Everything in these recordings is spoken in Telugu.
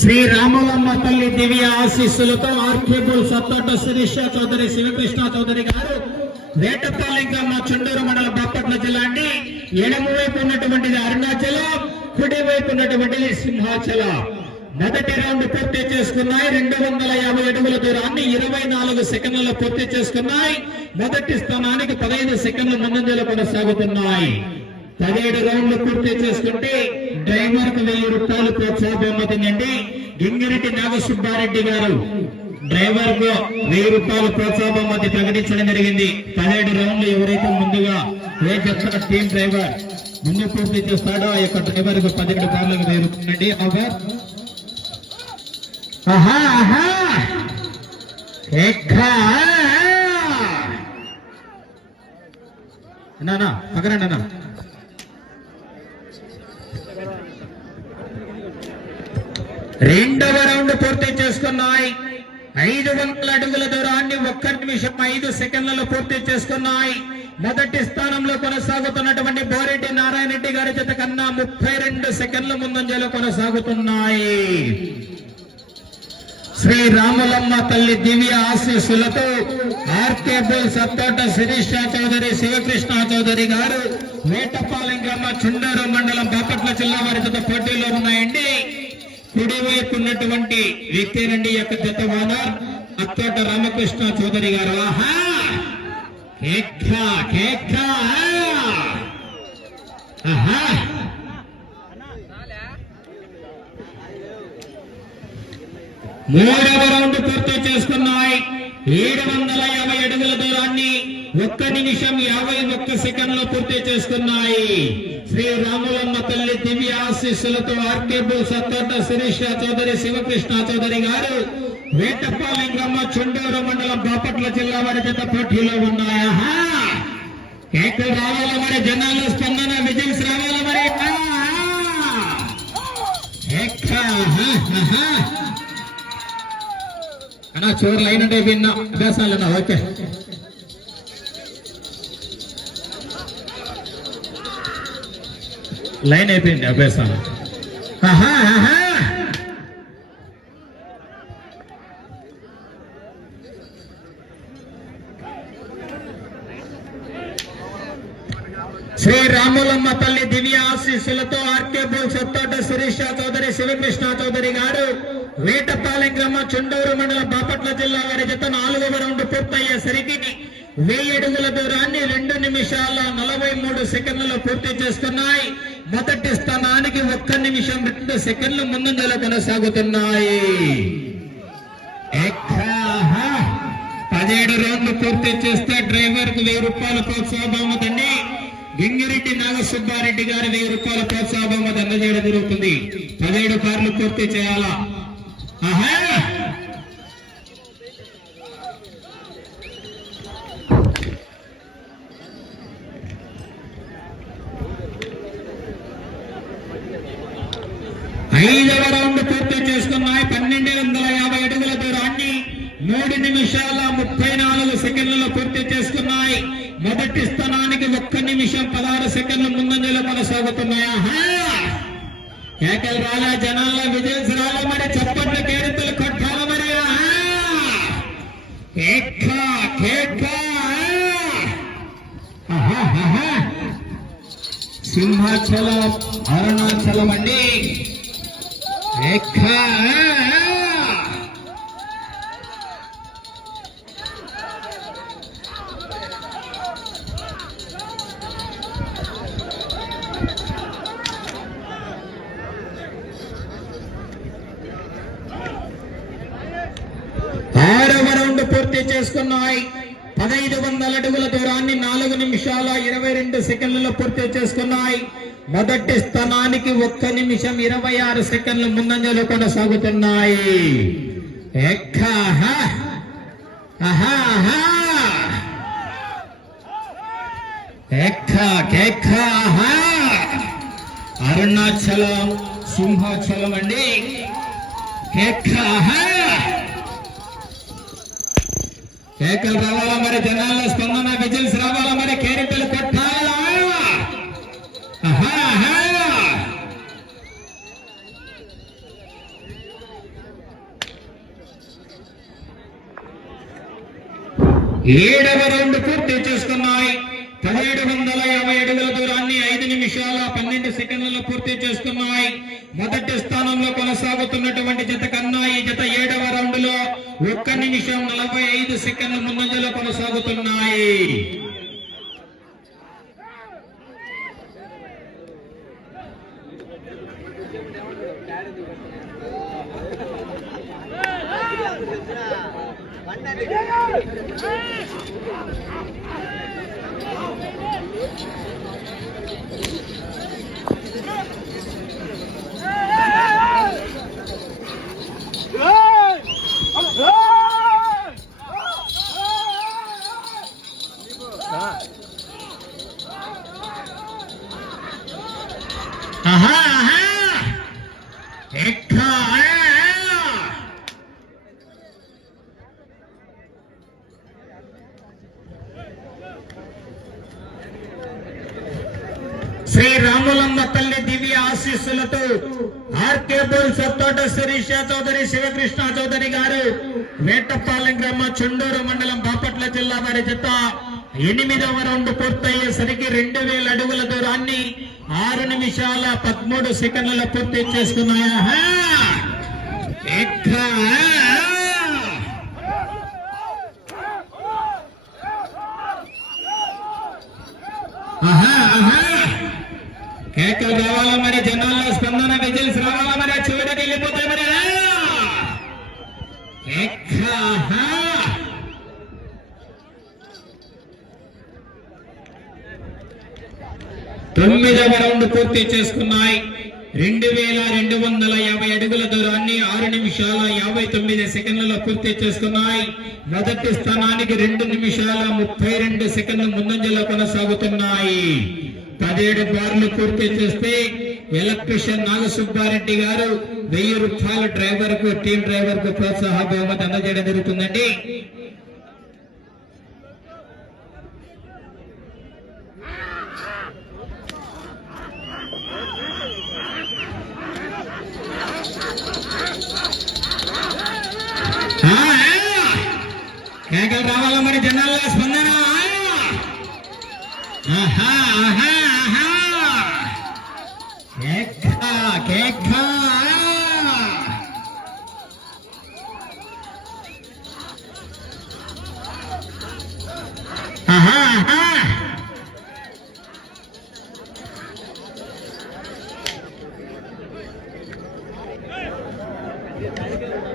శ్రీ రామలమ్మ తల్లి దివ్య ఆశీస్సులతో ఆర్కేబుల్ సత్తోట శిరీష చౌదరి శివకృష్ణ చౌదరి గారు వేటపాలెంకమ్మ చుండూరు మండల బాపట్ల జిల్లా అండి. ఎడమ వైపు ఉన్నటువంటిది అరుణాచలం, కుడి వైపు ఉన్నటువంటిది సింహాచలం. మొదటి రౌండ్ పూర్తి చేసుకున్నాయి. 250 అడుగుల దూరాన్ని 24 సెకండ్లలో పూర్తి చేసుకున్నాయి. మొదటి స్థానానికి 15 సెకండ్ల ముందంజలో కొనసాగుతున్నాయి. 17 రౌండ్లు పూర్తి చేసుకుంటే డ్రైవర్ కు 1000 రూపాయలు ప్రోత్సాహ బహుమతిందండి. గింగిరెడ్డి నాగసుబ్బారెడ్డి గారు డ్రైవర్ కు 1000 రూపాయలు ప్రోత్సాహ బహుమతి ప్రకటించడం జరిగింది. 17 రౌండ్లు ఎవరైతే ముందుగా ఏ చెప్తున్న టీం డ్రైవర్ ముందు పూర్తి చేస్తాడో ఆ యొక్క డ్రైవర్ కు 17 బార్లకు 1000 రూపాయలండి. ఓవర్. అన్నా పక్కనండి అన్నా. రెండవ రౌండ్ పూర్తి చేసుకున్నాయి. 500 అడుగుల దూరాన్ని 1 నిమిషం 5 సెకండ్లలో పూర్తి చేసుకున్నాయి. మొదటి స్థానంలో కొనసాగుతున్నటువంటి బోరెడ్డి నారాయణ రెడ్డి గారి జత కన్నా 32 సెకండ్ల ముందంజలో కొనసాగుతున్నాయి. శ్రీ రామలమ్మ తల్లి దివ్య ఆశీస్సులతో ఆర్కేబుల్ సత్తోట శిరీష చౌదరి శివకృష్ణ చౌదరి గారు వేటపాలెంకమ్మ చుండూరు మండలం బాపట్ల జిల్లా వారి జత పోటీలో ఉన్నాయండి. కుడివైపు ఉన్నటువంటి వ్యక్తి రండి యొక్క జత ఓనర్ అత్తోట రామకృష్ణ చౌదరి గారు. ఆహా కేకా కేకా. ఆహా మూడవ రౌండ్ పూర్తి చేసుకున్నాయి. 750 అడుగుల దూరాన్ని 1 నిమిషం 51 సెకండ్లో పూర్తి చేసుకున్నాయి. శ్రీ రామలమ్మ తల్లి దివ్య ఆశీస్సులతో ఆర్కేబుల్ సత్తోట శిరీష చౌదరి శివకృష్ణ చౌదరి గారు వేటపాలెంకమ్మ చుండూరు మండలం బాపట్ల జిల్లా వారి జత పోటీలో ఉన్నాయా. కేకులు రావాల మరి, జనాల్లో స్పందన, విజిల్స్ రావాల మరి. అన్నా చివరి లైన్ అంటే విన్నా అభ్యాసాలన్నా. ఓకే లైన్ అయిపోయింది అభ్యాసాలు. శ్రీ రాములమ్మ తల్లి దివ్య ఆశీస్సులతో ఆర్కేబుల్ సత్తోట శిరీష చౌదరి శివకృష్ణ చౌదరి గారు వేటపాలెంకమ్మ చుండూరు మండల బాపట్ల జిల్లా వారి జత 4వ రౌండ్ పూర్తయ్యేసరికి 1000 అడుగుల దూరాన్ని 2 నిమిషాల 43 సెకండ్లలో పూర్తి చేసుకున్నాయి. మొదటి స్థానానికి 1 నిమిషం 2 సెకండ్ల ముందంజలో కొనసాగుతున్నాయి. 17 రౌండ్లు పూర్తి చేస్తే డ్రైవర్ కు 1000 రూపాయల ప్రోత్సాహ బహుమతి. గింగిరెడ్డి నాగసుబ్బారెడ్డి గారి 1000 రూపాయల ప్రోత్సాహ బహుమతి అందజేయడం జరుగుతుంది. 17 కార్లు పూర్తి చేయాలా. ఆహా 5వ రౌండ్ పూర్తి చేసుకున్నాయి. 1250 అడుగుల దూరాన్ని 3 నిమిషాల 34 సెకండ్లలో పూర్తి చేసుకున్నాయి. మొదటి స్థానానికి 1 నిమిషం 16 సెకండ్ల ముందంజలో కొనసాగుతున్నాయా. కేకలు రాలే, జనాల్లో విజిల్స్ రాలే మరి, చప్పట్లు కేరింతలు కొట్టాల మరి. సింహాచలం అరుణాచలం అండి. పూర్తి చేసుకున్నాయి. 1500 అడుగుల దూరాన్ని 4 నిమిషాల 22 సెకండ్లలో పూర్తి చేసుకున్నాయి. మొదటి స్థానానికి 1 నిమిషం 26 సెకండ్ల ముందంజలో కొనసాగుతున్నాయి. అరుణాచలం సింహాచలం అండి. కేకలు రావాలా మరి, జనాల్లో స్పందన, విజిల్స్ రావాలా మరి, కేరింతలు కొట్టాలా. 7వ రౌండ్ పూర్తి చేసుకున్నాయి. 1750 అడుగుల దూరాన్ని 5 నిమిషాల 12 సెకండ్లలో పూర్తి చేసుకున్నాయి. మొదటి స్థానంలో కొనసాగుతున్నటువంటి జత కన్నా ఈ జత 7వ రౌండ్ లో 1 నిమిషం 45 సెకండ్ల ముందంజలో కొనసాగుతున్నాయి. శ్రీ రాములమ్మ తల్లి దివ్య ఆశీస్సులతో ఆర్కే బుల్స్ తోట శిరీష చౌదరి శివకృష్ణ చౌదరి గారు వేటపాలెం గ్రామ చుండూరు మండలం బాపట్ల జిల్లా వారి జత 8వ రౌండ్ పూర్తయ్యేసరికి 2000 అడుగుల దూరాన్ని 6 నిమిషాల 13 సెకండ్లలో పూర్తి చేసుకున్నాయా. కేకలు రావాలా మరి, జనాల్లో స్పందన విజిల్స్ రావాలా మరి, చివరికి వెళ్ళిపోతాయి మరి. 9వ రౌండ్ పూర్తి చేసుకున్నాయి. 2250 అడుగుల దూరాన్ని 6 నిమిషాల 59 సెకండ్లలో పూర్తి చేసుకున్నాయి. మొదటి స్థానానికి 2 నిమిషాల 32 సెకండ్ల ముందంజలో కొనసాగుతున్నాయి. 17 బార్లు పూర్తి చేస్తే ఎలక్ట్రీషియన్ నాగసుబ్బారెడ్డి గారు 1000 రూపాయలు డ్రైవర్ కు టీం డ్రైవర్ కు ప్రోత్సాహ బహుమతి అందజేయడం జరుగుతుందండి. కేకలు రావాలా మరి, జనాల్లో స్పందన.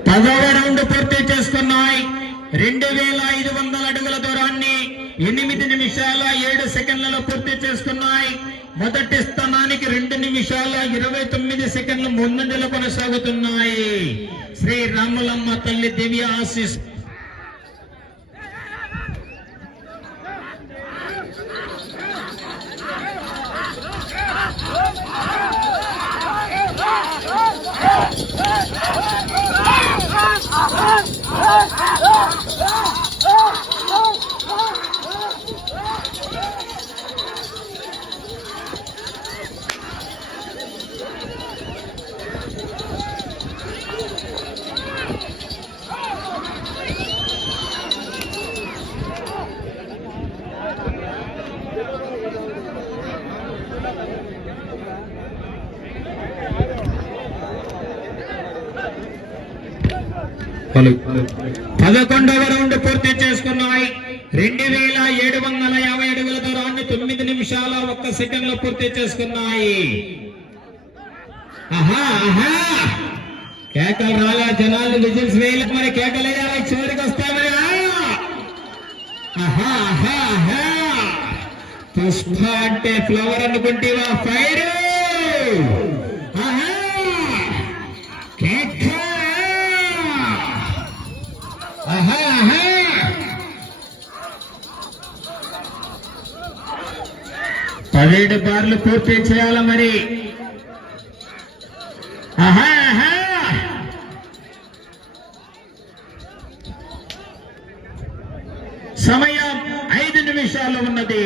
పదవ రౌండ్ పూర్తి చేసుకున్నాయి. 2500 అడుగుల దూరాన్ని 8 నిమిషాల 7 సెకండ్లలో పూర్తి చేసుకున్నాయి. మొదటి స్థానానికి 2 నిమిషాల 29 సెకండ్ల ముందంజలో కొనసాగుతున్నాయి. శ్రీ రాములమ్మ తల్లి దివ్య ఆశీస్ పలు 11వ రౌండ్ పూర్తి చేసుకున్నాయి. 2750 అడుగుల దూరాన్ని 9 నిమిషాల 1 సెకండ్లో పూర్తి చేసుకున్నాయి. కేకలు రాలా, జనాలు విజిల్స్ వేయాలి మరి, కేకలు వేయాలి, చివరికి వస్తాయి మరి. పుష్ప అంటే ఫ్లవర్ అనుకుంటేవా, ఫైర్. కేక 17 బార్లు పూర్తి చేయాల మరి. సమయం 5 నిమిషాలు ఉన్నది.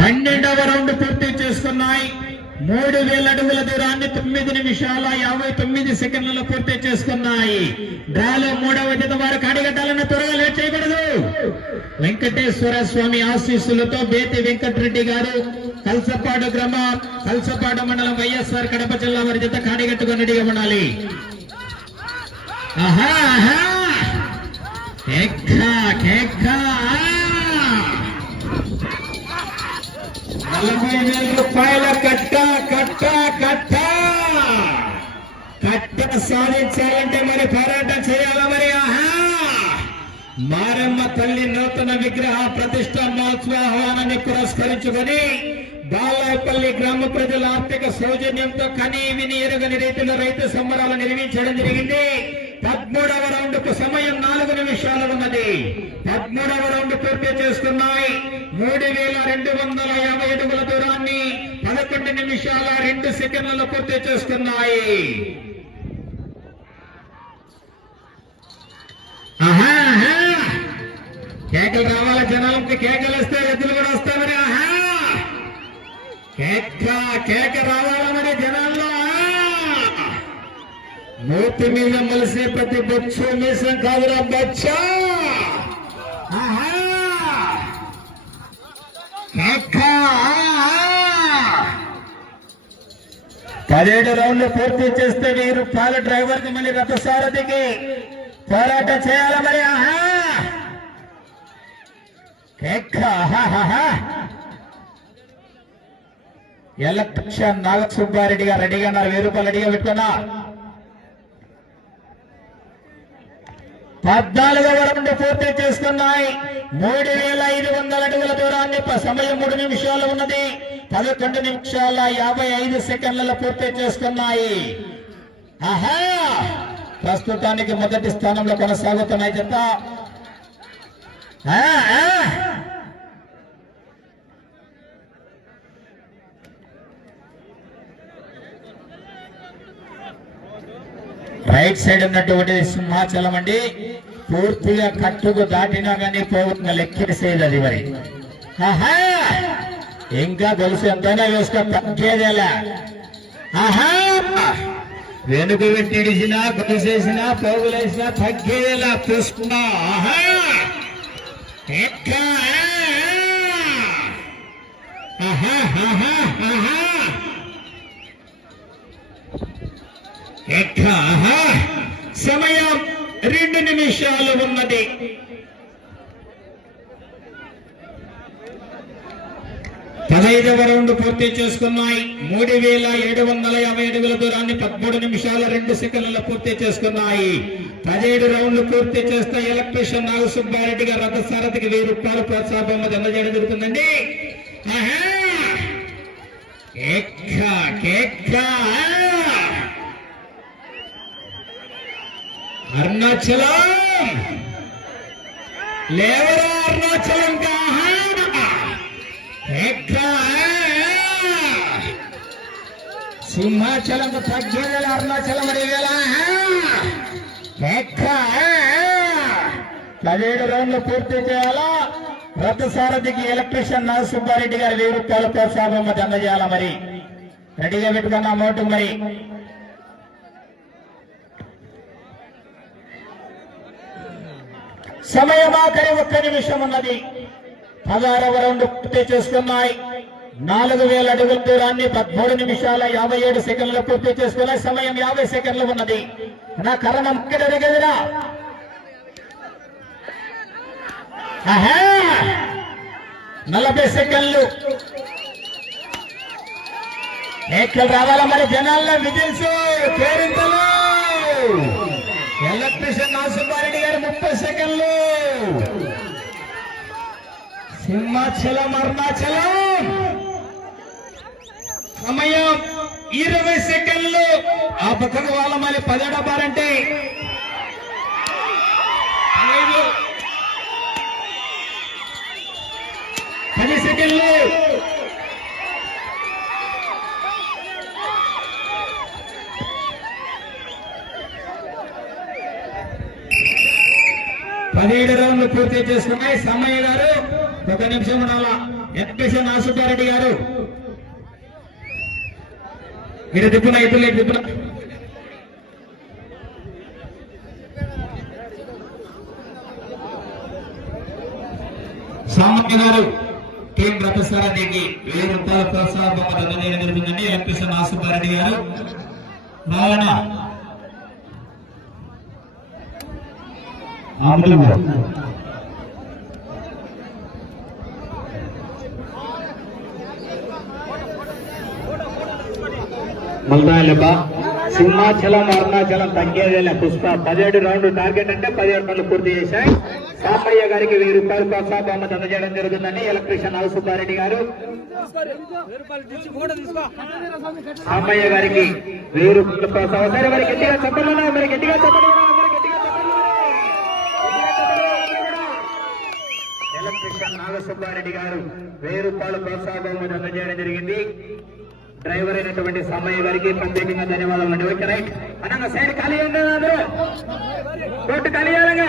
12వ రౌండ్ పూర్తి చేసుకున్నాయి. 3000 అడుగుల దూరాన్ని 9 నిమిషాల 59 సెకండ్లలో పూర్తి చేసుకున్నాయి. డ్రాలో 3వ జత వారు కాడిగట్టాలన్న త్వరగా లేట్ చేయకూడదు. వెంకటేశ్వర స్వామి ఆశీస్సులతో బేతి వెంకటరెడ్డి గారు కల్సపాడు గ్రామం కల్సపాడు మండలం వైఎస్ఆర్ కడప జిల్లా వారి జత కాడిగట్టుకుని రెడీగా ఉండాలి. ఆహా ఆహా కేక్క కేక్క 40,000 రూపాయల కట్ట కట్ట కట్ట కట్ట సాధించాలంటే మరి పోరాటం చేయాలా మరి. ఆహా మారమ్మ తల్లి నూతన విగ్రహ ప్రతిష్ట మహోత్సవ ఆహ్వానాన్ని పురస్కరించుకొని బాలాయపల్లి గ్రామ ప్రజల ఆర్థిక సౌజన్యంతో కని విని ఎరుగని రీతిలో రైతు సంబరాలు నిర్వహించడం జరిగింది. 13వ రౌండ్ కు సమయం 4 నిమిషాలు ఉన్నది. 13వ రౌండ్ పూర్తి చేసుకున్నాయి. 3250 అడుగుల దూరాన్ని 11 నిమిషాల 2 సెకండ్లలో పూర్తి చేసుకున్నాయి. కేకలు రావాల జనాలకి, కేకలు వస్తే ఎద్దులు కూడా వస్తామని. ఆహా కేక కేక రావాల మరి జనాల్లో. మూతి మీద మలిసే ప్రతి బొచ్చు మీసం కాదురా బచ్చా. ఆహా కేక 17 రౌండ్లు పూర్తి చేస్తే 1000 రూపాయల డ్రైవర్ కి మళ్ళీ రథసారథికి పోరాటం చేయాల మరి. ఆహా కేక ఎలక్షన్ నాగసుబ్బారెడ్డి గారు రెడీగా ఉన్నారు. 1000 రూపాయలు రెడీగా పెట్టుకున్నా. 14వ రౌండ్ పూర్తి చేసుకున్నాయి. 3500 అడుగుల దూరాన్ని సమయం 3 నిమిషాలు ఉన్నది. 11 నిమిషాల 55 సెకండ్లలో పూర్తి చేసుకున్నాయి. ఆహా ప్రస్తుతానికి మొదటి స్థానంలో కొనసాగుతున్నాయి జత. రైట్ సైడ్ ఉన్నటువంటి సింహాచలం అండి. పూర్తిగా కట్టుకు దాటినా కానీ పోకుండా లెక్కేసేది అది మరి. ఆహా ఇంకా గొలుసు ఎంతైనా వేసుకో తగ్గేదేలా. ఆహా వెనుక పెట్టిడిసినా గొలుసేసినా పోగులేసినా తగ్గేదేలా చూసుకున్నా. ఆహా సమయం 2 నిమిషాలు ఉన్నది. 15వ రౌండ్ పూర్తి చేసుకున్నాయి. 3750 అడుగుల దూరాన్ని 13 నిమిషాల 2 సెకండ్లలో పూర్తి చేసుకున్నాయి. 17 రౌండ్లు పూర్తి చేస్తే ఎలక్ట్రీషియన్ నాగసుబ్బారెడ్డి గారు రథసారథికి 1000 రూపాయల ప్రోత్సాహం అందజేయడం జరుగుతుందండి. అరుణాచలం లేవరా అరుణాచలం సింహాచలం తగ్గేవేళ అరుణాచలం అడిగేవేళ 17 రౌండ్లు పూర్తి చేయాలా. రథసారథికి ఎలక్ట్రీషియన్ నాగసుబ్బారెడ్డి గారు 1000 రూపాయల ప్రోత్సాహం అందజేయాలా మరి. రెడీగా పెట్టుకున్న అమౌంట్ మరి. సమయం ఆఖరి 1 నిమిషం ఉన్నది. 16వ రౌండ్ పూర్తి చేసుకున్నాయి. 4000 అడుగుల దూరాన్ని 13 నిమిషాల 57 సెకండ్లు పూర్తి చేసుకున్నాయి. సమయం 50 సెకండ్లు ఉన్నది. నా కరణం ఎదిగదిరా. 40 సెకండ్లు. ఎక్కడ రావాలా మరి జనాల్లో విజిల్స్ కేరింతలు. ఎలక్ట్రీషియన్ నాగసుబ్బారెడ్డి గారు 30 సెకండ్లు. సింహాచలం అరుణాచలం సమయం 20 సెకండ్లు. ఆ పక్కన వాళ్ళ మళ్ళీ 10 డబ్బాలంటే 10 సెకండ్లు. పదిహేడు రౌండ్లు పూర్తి చేసుకున్నాయి. సమయ్య గారు 1 నిమిషం ఉండాలా. ఎలక్ట్రీషియన్ నాగసుబ్బారెడ్డి గారు ఇటు దిప్పున ఇటు దిప్పున సామర్థ్య గారు టీం రథసారథికి 1000 రూపాయల ప్రోత్సాహం అందజేయడం జరుగుతుందండి. ఎలక్ట్రీషియన్ ఆసుపారెడ్డి గారు రావణ మల్దాయలబ్బా సింహాచలం అరుణాచలం తగ్గేదేలే పుష్ప 17 రౌండ్ టార్గెట్ అంటే 17 రౌండ్లు పూర్తి చేశాయి. సాంబయ్య గారికి 1000 రూపాయలు ప్రోత్సాహం అందజేయడం జరుగుతుందండి. ఎలక్ట్రీషియన్ సుబ్బారెడ్డి గారు సాంబయ్య గారికి 1000 రూపాయలు ప్రోత్సాహం. సరే మరి గట్టిగా చెప్పండి, మరి గట్టిగా చెప్పండి. ఎలక్ట్రీషియన్ నాగసుబ్బారెడ్డి గారు 1000 రూపాయలు ప్రోత్సాహం అందజేయడం జరిగింది. డ్రైవర్ అయినటువంటి సామయ్య గారికి ప్రత్యేకంగా ధన్యవాదాలు అండి. ఓకే రైట్ అనంగా సైడ్ ఖాళీ అందరూ కోర్టు ఖాళీ చేయాలంగా